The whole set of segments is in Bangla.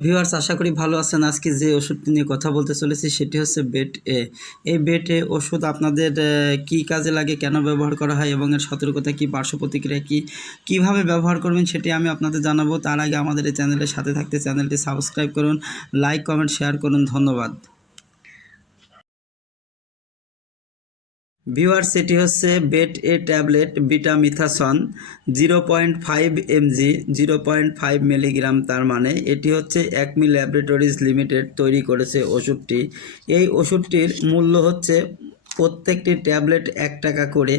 ভিউয়ার্স আশা করি ভালো আছেন। আজকে যে ওষুধটি নিয়ে কথা বলতে চলেছি, সেটি হচ্ছে বেট এ এই বেট এ ওষুধ আপনাদের কি কাজে লাগে, কেন ব্যবহার করা হয় এবং এর সতর্কতা কী, পার্শ্ব প্রতিক্রিয়া কী, কীভাবে ব্যবহার করবেন সেটি আমি আপনাদের জানাব। তার আগে আমাদের এই চ্যানেলের সাথে থাকতে চ্যানেলটি সাবস্ক্রাইব করুন, লাইক, কমেন্ট, শেয়ার করুন। ধন্যবাদ। ভিউয়ার্স এটি হচ্ছে Bet A tablet betamethasone, zero point five mg, zero point five milligram তার মানে এটি হচ্ছে একমি ল্যাবরেটরিজ লিমিটেড তৈরি করেছে ওষুধটি। এই ওষুধটির মূল্য হচ্ছে প্রত্যেকটি ট্যাবলেট এক টাকা করে।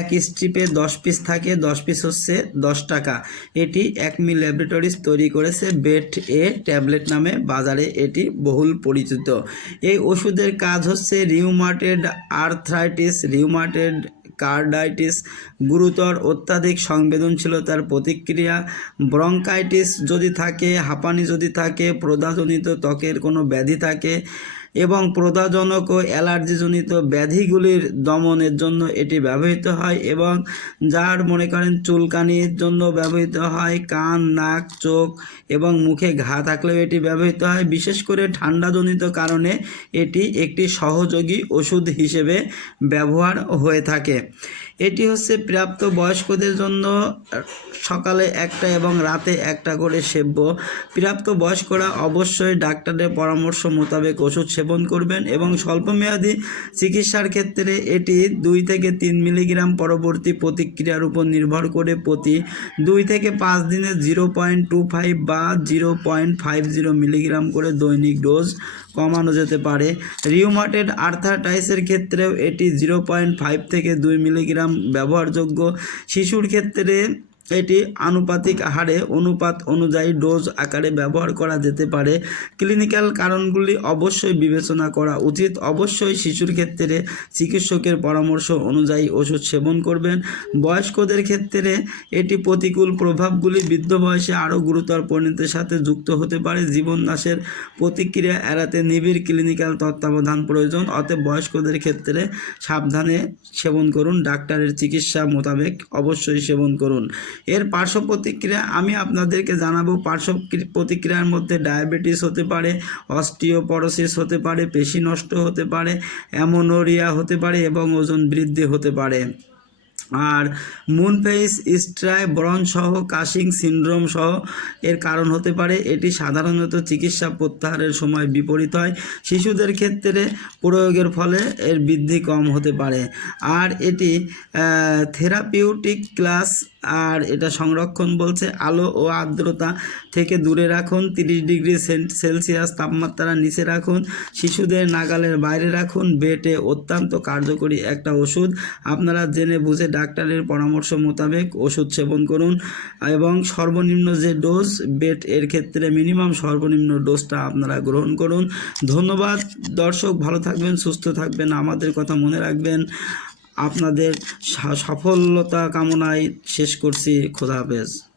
এক স্ট্রিপে দশ পিস থাকে, দশ পিস হচ্ছে দশ টাকা। এটি একমি ল্যাবরেটরিজ তৈরি করেছে বেট এ ট্যাবলেট নামে। বাজারে এটি বহুল পরিচিত। এই ওষুধের কাজ হচ্ছে রিউমাটেড আর্থ্রাইটিস রিউমাটেড কার্ডাইটিস, গুরুতর অত্যাধিক সংবেদনশীলতার প্রতিক্রিয়া, ব্রঙ্কাইটিস যদি থাকে, হাঁপানি যদি থাকে, প্রদাহজনিত ত্বকের কোনো ব্যাধি থাকে এবং প্রদাহজনক ও অ্যালার্জিজনিত ব্যাধিগুলির দমনের জন্য এটি ব্যবহৃত হয় এবং যার, মনে করেন, চুলকানির জন্য ব্যবহৃত হয়, কান, নাক, চোখ এবং মুখে ঘা থাকলেও এটি ব্যবহৃত হয়। বিশেষ করে ঠান্ডাজনিত কারণে এটি একটি সহযোগী ওষুধ হিসেবে ব্যবহার হয়ে থাকে। এটি হচ্ছে প্রাপ্ত বয়স্কদের জন্য সকালে একটা এবং রাতে একটা করে সেব্য। প্রাপ্ত বয়স্করা অবশ্যই ডাক্তারের পরামর্শ মোতাবেক ওষুধ সেবন করবেন এবং স্বল্পমেয়াদী চিকিৎসার ক্ষেত্রে এটি দুই থেকে তিন মিলিগ্রাম পরবর্তী প্রতিক্রিয়ার উপর নির্ভর করে প্রতি দুই থেকে পাঁচ দিনে জিরো পয়েন্ট টু ফাইভ বা zero point five zero milligram করে দৈনিক ডোজ কমানো যেতে পারে। রিউমাটেড আর্থারাইটিসের ক্ষেত্রেও এটি জিরো পয়েন্ট ফাইভ থেকে দুই মিলিগ্রাম ব্যবহারযোগ্য শিশুর ক্ষেত্রে এটি আনুপাতিক হারে অনুপাত অনুযায়ী ডোজ আকারে ব্যবহার করা যেতে পারে। ক্লিনিক্যাল কারণগুলি অবশ্যই বিবেচনা করা উচিত। অবশ্যই শিশুর ক্ষেত্রে চিকিৎসকের পরামর্শ অনুযায়ী ওষুধ সেবন করবেন। বয়স্কদের ক্ষেত্রে এটি প্রতিকূল প্রভাবগুলি বৃদ্ধ বয়সে আরও গুরুতর পরিণতির সাথে যুক্ত হতে পারে। জীবন নাশের প্রতিক্রিয়া এড়াতে নিবিড় ক্লিনিক্যাল তত্ত্বাবধান প্রয়োজন। অতএব বয়স্কদের ক্ষেত্রে সাবধানে সেবন করুন। ডাক্তারের চিকিৎসা মোতাবেক অবশ্যই সেবন করুন। এর পার্শ্ব প্রতিক্রিয়া আমি আপনাদেরকে জানাব। পার্শ্ব প্রতিক্রিয়ার মধ্যে ডায়াবেটিস হতে পারে, অস্টিওপরোসিস হতে পারে, পেশি নষ্ট হতে পারে, অ্যামোনোরিয়া হতে পারে এবং ওজন বৃদ্ধি হতে পারে। আর মুনফেইস, স্ট্রাই ব্রন সহ কাশিং সিনড্রোম সহ এর কারণ হতে পারে। এটি সাধারণত চিকিৎসা প্রত্যাহারের সময় বিপরীত হয়। শিশুদের ক্ষেত্রে প্রয়োগের ফলে এর বৃদ্ধি কম হতে পারে। আর এটি থেরাপিউটিক ক্লাস আর এটা সংরক্ষণ বলছে আলো ও আর্দ্রতা থেকে দূরে রাখুন, তিরিশ ডিগ্রি সেলসিয়াস তাপমাত্রা নিচে রাখুন, শিশুদের নাগালের বাইরে রাখুন বেটে অত্যন্ত কার্যকরী একটা ওষুধ। আপনারা জেনে বুঝে ডাক্তারের পরামর্শ মোতাবেক ওষুধ সেবন করুন এবং সর্বনিম্ন যে ডোজ বেট এর ক্ষেত্রে মিনিমাম সর্বনিম্ন ডোজটা আপনারা গ্রহণ করুন। ধন্যবাদ, দর্শক ভালো থাকবেন, সুস্থ থাকবেন, আমাদের কথা মনে রাখবেন। আপনাদের সা- সফলতা কামনায় শেষ করছি। খোদা হাফেজ।